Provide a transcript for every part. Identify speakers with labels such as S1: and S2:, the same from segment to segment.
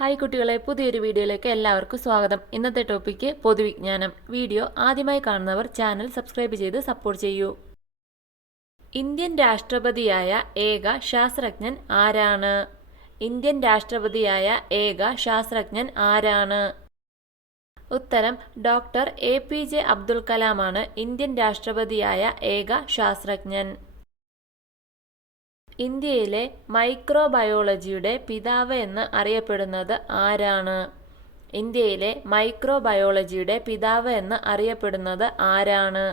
S1: Hi കുട്ടികളെ പുതിയൊരു വീഡിയോയിലേക്ക് എല്ലാവർക്കും സ്വാഗതം. ഇന്നത്തെ ടോപ്പിക്ക് പൊതുവിജ്ഞാനം. വീഡിയോ ആദ്യമായി കാണുന്നവർ ചാനൽ സബ്സ്ക്രൈബ് ചെയ്ത് സപ്പോർട്ട് ചെയ്യൂ. ഇന്ത്യൻ രാഷ്ട്രപതിയായ ഏക ശാസ്ത്രജ്ഞൻ ആരാണ്? ഇന്ത്യൻ രാഷ്ട്രപതിയായ ഏക ശാസ്ത്രജ്ഞൻ ആരാണ്? ഉത്തരം doctor A P J Abdul കലാമാണ് Indian രാഷ്ട്രപതിയായ ഏക ശാസ്ത്രജ്ഞൻ. ഇന്ത്യയിലെ മൈക്രോബയോളജിയുടെ പിതാവ് എന്ന് അറിയപ്പെടുന്നത് ആരാണ്? ഇന്ത്യയിലെ മൈക്രോബയോളജിയുടെ പിതാവ് എന്ന് അറിയപ്പെടുന്നത് ആരാണ്?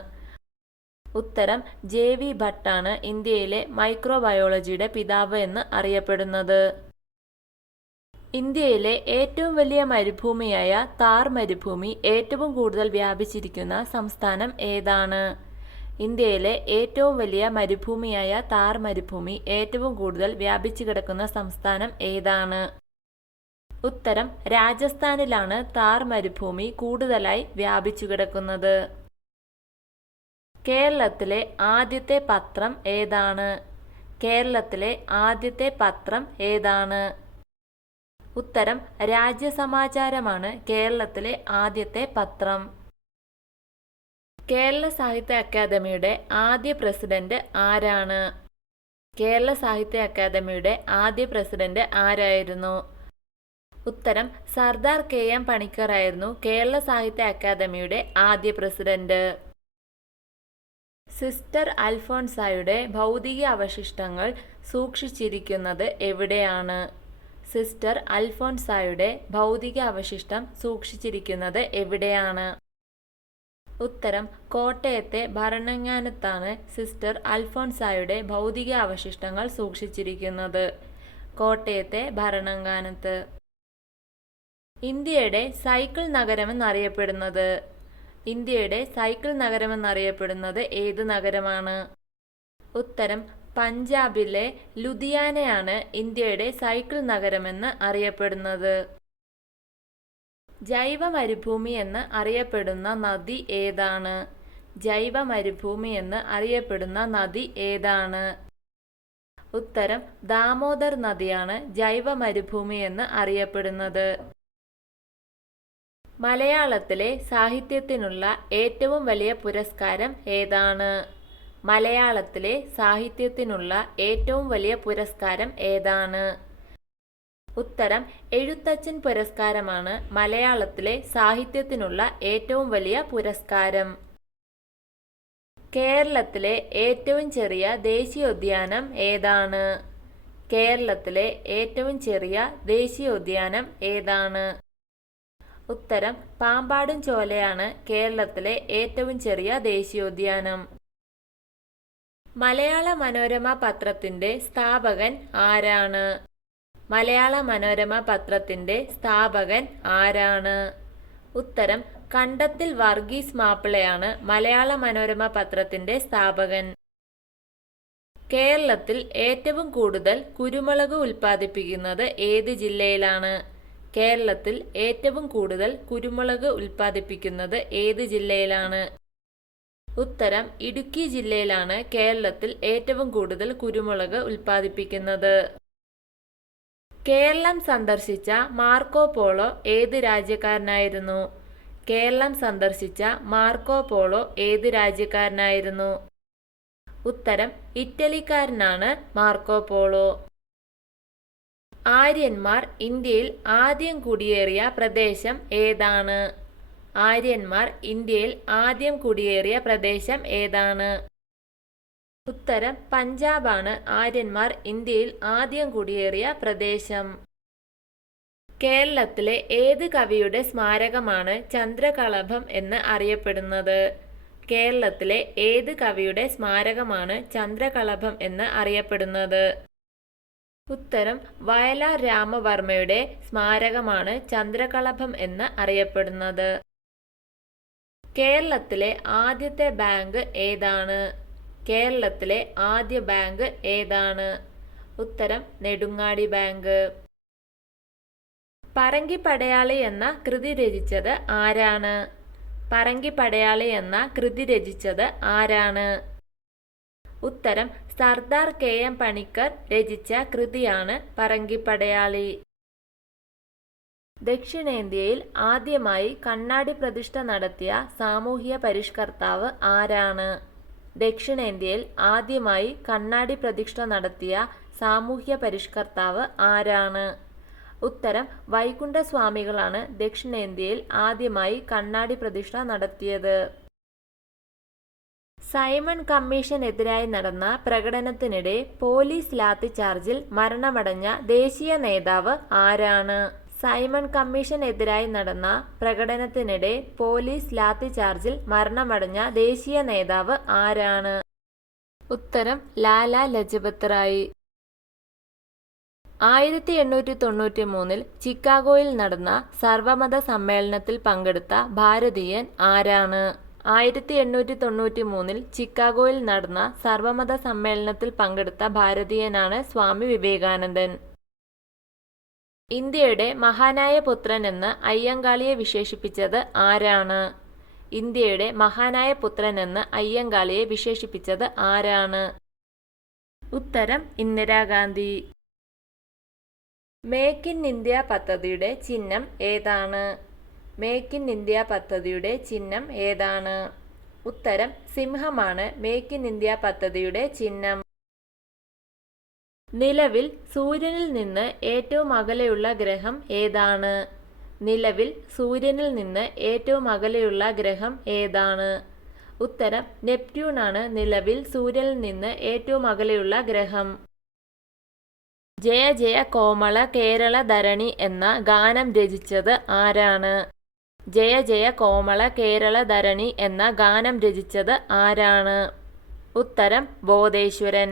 S1: ഉത്തരം ജെ വി ഭട്ടാണ് ഇന്ത്യയിലെ മൈക്രോബയോളജിയുടെ പിതാവ് എന്ന് അറിയപ്പെടുന്നത്. ഇന്ത്യയിലെ ഏറ്റവും വലിയ മരുഭൂമിയായ താർ മരുഭൂമി ഏറ്റവും കൂടുതൽ വ്യാപിച്ചിരിക്കുന്ന സംസ്ഥാനം ഏതാണ്? ഇന്ത്യയിലെ ഏറ്റവും വലിയ മരുഭൂമിയായ താർ മരുഭൂമി ഏറ്റവും കൂടുതൽ വ്യാപിച്ചു കിടക്കുന്ന സംസ്ഥാനം ഏതാണ്? ഉത്തരം രാജസ്ഥാനിലാണ് താർ മരുഭൂമി കൂടുതലായി വ്യാപിച്ചു കിടക്കുന്നത്. കേരളത്തിലെ ആദ്യത്തെ പത്രം ഏതാണ്? കേരളത്തിലെ ആദ്യത്തെ പത്രം ഏതാണ്? ഉത്തരം രാജ്യസമാചാരമാണ് കേരളത്തിലെ ആദ്യത്തെ പത്രം. കേരള സാഹിത്യ അക്കാദമിയുടെ ആദ്യ പ്രസിഡന്റ് ആരാണ്? കേരള സാഹിത്യ അക്കാദമിയുടെ ആദ്യ പ്രസിഡന്റ് ആരായിരുന്നു? ഉത്തരം സർദാർ കെ എം പണിക്കർ ആയിരുന്നു കേരള സാഹിത്യ അക്കാദമിയുടെ ആദ്യ പ്രസിഡന്റ്. സിസ്റ്റർ അൽഫോൺസായുടെ ഭൗതിക അവശിഷ്ടങ്ങൾ സൂക്ഷിച്ചിരിക്കുന്നത് എവിടെയാണ്? സിസ്റ്റർ അൽഫോൺസായുടെ ഭൗതിക അവശിഷ്ടം സൂക്ഷിച്ചിരിക്കുന്നത് എവിടെയാണ്? ഉത്തരം കോട്ടയത്തെ ഭരണങ്ങാനത്താണ് സിസ്റ്റർ അൽഫോൺസായുടെ ഭൗതിക അവശിഷ്ടങ്ങൾ സൂക്ഷിച്ചിരിക്കുന്നത്. കോട്ടയത്തെ ഭരണങ്ങാനത്ത്. ഇന്ത്യയുടെ സൈക്കിൾ നഗരമെന്നറിയപ്പെടുന്നത്. ഇന്ത്യയുടെ സൈക്കിൾ നഗരമെന്നറിയപ്പെടുന്നത് ഏത് നഗരമാണ്? ഉത്തരം പഞ്ചാബിലെ ലുധിയാനയാണ് ഇന്ത്യയുടെ സൈക്കിൾ നഗരമെന്ന് അറിയപ്പെടുന്നത്. ജൈവ മരുഭൂമി എന്ന് അറിയപ്പെടുന്ന നദി ഏതാണ്? ജൈവ മരുഭൂമി എന്ന് അറിയപ്പെടുന്ന നദി ഏതാണ്? ഉത്തരം ദാമോദർ നദിയാണ് ജൈവ മരുഭൂമി എന്ന് അറിയപ്പെടുന്നത്. മലയാളത്തിലെ സാഹിത്യത്തിനുള്ള ഏറ്റവും വലിയ പുരസ്കാരം ഏതാണ്? മലയാളത്തിലെ സാഹിത്യത്തിനുള്ള ഏറ്റവും വലിയ പുരസ്കാരം ഏതാണ്? ഉത്തരം എഴുത്തച്ഛൻ പുരസ്കാരമാണ് മലയാളത്തിലെ സാഹിത്യത്തിനുള്ള ഏറ്റവും വലിയ പുരസ്കാരം. കേരളത്തിലെ ഏറ്റവും ചെറിയ ദേശീയോദ്യാനം ഏതാണ്? കേരളത്തിലെ ഏറ്റവും ചെറിയ ദേശീയോദ്യാനം ഏതാണ്? ഉത്തരം പാമ്പാടും ചോലയാണ് കേരളത്തിലെ ഏറ്റവും ചെറിയ ദേശീയോദ്യാനം. മലയാള മനോരമ പത്രത്തിന്റെ സ്ഥാപകൻ ആരാണ്? മലയാള മനോരമ പത്രത്തിന്റെ സ്ഥാപകൻ ആരാണ്? ഉത്തരം കണ്ടത്തിൽ വർഗീസ് മാപ്പിളയാണ് മലയാള മനോരമ പത്രത്തിന്റെ സ്ഥാപകൻ. കേരളത്തിൽ ഏറ്റവും കൂടുതൽ കുരുമുളക് ഉൽപ്പാദിപ്പിക്കുന്നത് ഏത് ജില്ലയിലാണ്? കേരളത്തിൽ ഏറ്റവും കൂടുതൽ കുരുമുളക് ഉൽപ്പാദിപ്പിക്കുന്നത് ഏത് ജില്ലയിലാണ്? ഉത്തരം ഇടുക്കി ജില്ലയിലാണ് കേരളത്തിൽ ഏറ്റവും കൂടുതൽ കുരുമുളക് ഉൽപ്പാദിപ്പിക്കുന്നത്. കേരളം സന്ദർശിച്ച മാർക്കോ പോളോ ഏത് രാജ്യക്കാരനായിരുന്നു? കേരളം സന്ദർശിച്ച മാർക്കോ പോളോ ഏത് രാജ്യക്കാരനായിരുന്നു? ഉത്തരം ഇറ്റലിക്കാരനാണ് മാർക്കോ പോളോ. ആര്യന്മാർ ഇന്ത്യയിൽ ആദ്യം കുടിയേറിയ പ്രദേശം ഏതാണ്? ആര്യന്മാർ ഇന്ത്യയിൽ ആദ്യം കുടിയേറിയ പ്രദേശം ഏതാണ്? ഉത്തരം പഞ്ചാബാണ്. ആര്യന്മാർ ഇന്ത്യയിൽ ആദ്യം കുടിയേറിയ പ്രദേശം. കേരളത്തിലെ ഏത് കവിയുടെ സ്മാരകമാണ് ചന്ദ്രകളഭം എന്ന് അറിയപ്പെടുന്നത്? കേരളത്തിലെ ഏത് കവിയുടെ സ്മാരകമാണ് ചന്ദ്രകളഭം എന്ന് അറിയപ്പെടുന്നത്? ഉത്തരം വയലാർ രാമവർമ്മയുടെ സ്മാരകമാണ് ചന്ദ്രകളഭം എന്ന് അറിയപ്പെടുന്നത്. കേരളത്തിലെ ആദ്യത്തെ ബാങ്ക് ഏതാണ്? കേരളത്തിലെ ആദ്യ ബാങ്ക് ഏതാണ്? ഉത്തരം നെടുങ്ങാടി ബാങ്ക്. പറങ്കി പടയാളി എന്ന കൃതി രചിച്ചത് ആരാണ്? പറങ്കി പടയാളി എന്ന കൃതി രചിച്ചത് ആരാണ്? ഉത്തരം സർദാർ കെ എം പണിക്കർ രചിച്ച കൃതിയാണ് പറങ്കി പടയാളി ദക്ഷിണേന്ത്യയിൽ ആദ്യമായി കണ്ണാടി പ്രതിഷ്ഠ നടത്തിയ സാമൂഹ്യ പരിഷ്കർത്താവ് ആരാണ്? ദക്ഷിണേന്ത്യയിൽ ആദ്യമായി കണ്ണാടി പ്രതിഷ്ഠ നടത്തിയ സാമൂഹ്യ പരിഷ്കർത്താവ് ആരാണ്? ഉത്തരം വൈകുണ്ഠസ്വാമികളാണ് ദക്ഷിണേന്ത്യയിൽ ആദ്യമായി കണ്ണാടി പ്രതിഷ്ഠ നടത്തിയത്. സൈമൺ കമ്മീഷനെതിരായി നടന്ന പ്രകടനത്തിനിടെ പോലീസ് ലാത്തിച്ചാർജിൽ മരണമടഞ്ഞ ദേശീയ നേതാവ് ആരാണ്? സൈമൺ കമ്മീഷനെതിരായി നടന്ന പ്രകടനത്തിനിടെ പോലീസ് ലാത്തിചാർജിൽ മരണമടഞ്ഞ ദേശീയ നേതാവ് ആരാണ്? ഉത്തരം ലാല ലജപത് റായ് ആയിരത്തി എണ്ണൂറ്റി തൊണ്ണൂറ്റി മൂന്നിൽ ചിക്കാഗോയിൽ നടന്ന സർവമത സമ്മേളനത്തിൽ പങ്കെടുത്ത ഭാരതീയൻ ആരാണ്? ആയിരത്തി എണ്ണൂറ്റി തൊണ്ണൂറ്റി മൂന്നിൽ ചിക്കാഗോയിൽ നടന്ന സർവമത സമ്മേളനത്തിൽ പങ്കെടുത്ത ഭാരതീയനാണ് സ്വാമി വിവേകാനന്ദൻ. ഇന്ത്യയുടെ മഹാനായ പുത്രൻ എന്ന് അയ്യങ്കാളിയെ വിശേഷിപ്പിച്ചത് ആരാണ്? ഇന്ത്യയുടെ മഹാനായ പുത്രൻ എന്ന് അയ്യങ്കാളിയെ വിശേഷിപ്പിച്ചത് ആരാണ്? ഉത്തരം ഇന്ദിരാഗാന്ധി. മേക്ക് ഇൻ ഇന്ത്യ പദ്ധതിയുടെ ചിഹ്നം ഏതാണ്? മേക്ക് ഇൻ ഇന്ത്യ പദ്ധതിയുടെ ചിഹ്നം ഏതാണ്? ഉത്തരം സിംഹമാണ്. മേക്ക് ഇൻ ഇന്ത്യ പദ്ധതിയുടെ ചിഹ്നം. നിലവിൽ സൂര്യനിൽ നിന്ന് ഏറ്റവും അകലെയുള്ള ഗ്രഹം ഏതാണ്? നിലവിൽ സൂര്യനിൽ നിന്ന് ഏറ്റവും അകലെയുള്ള ഗ്രഹം ഏതാണ്? ഉത്തരം നെപ്റ്റ്യൂൺ ആണ് നിലവിൽ സൂര്യനിൽ നിന്ന് ഏറ്റവും അകലെയുള്ള ഗ്രഹം. ജയ ജയ കോമള കേരള ധരണി എന്ന ഗാനം രചിച്ചത് ആരാണ്? ജയ ജയ കോമള കേരള ധരണി എന്ന ഗാനം രചിച്ചത് ആരാണ്? ഉത്തരം ബോധേശ്വരൻ.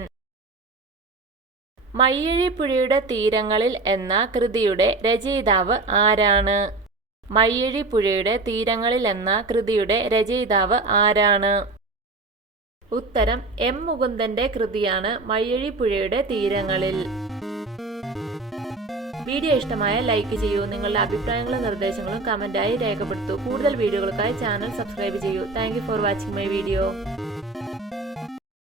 S1: മയ്യഴിപ്പുഴയുടെ തീരങ്ങളിൽ എന്ന കൃതിയുടെ രചയിതാവ് ആരാണ്? മയ്യഴിപ്പുഴയുടെ തീരങ്ങളിൽ എന്ന കൃതിയുടെ രചയിതാവ് ആരാണ്? ഉത്തരം എം മുകുന്ദന്റെ കൃതിയാണ് മയ്യഴിപ്പുഴയുടെ തീരങ്ങളിൽ. വീഡിയോ ഇഷ്ടമായ ലൈക്ക് ചെയ്യൂ നിങ്ങളുടെ അഭിപ്രായങ്ങളും നിർദ്ദേശങ്ങളും കമന്റായി രേഖപ്പെടുത്തൂ. കൂടുതൽ വീഡിയോകൾക്കായി ചാനൽ സബ്സ്ക്രൈബ് ചെയ്യൂ. Thank for watching my video.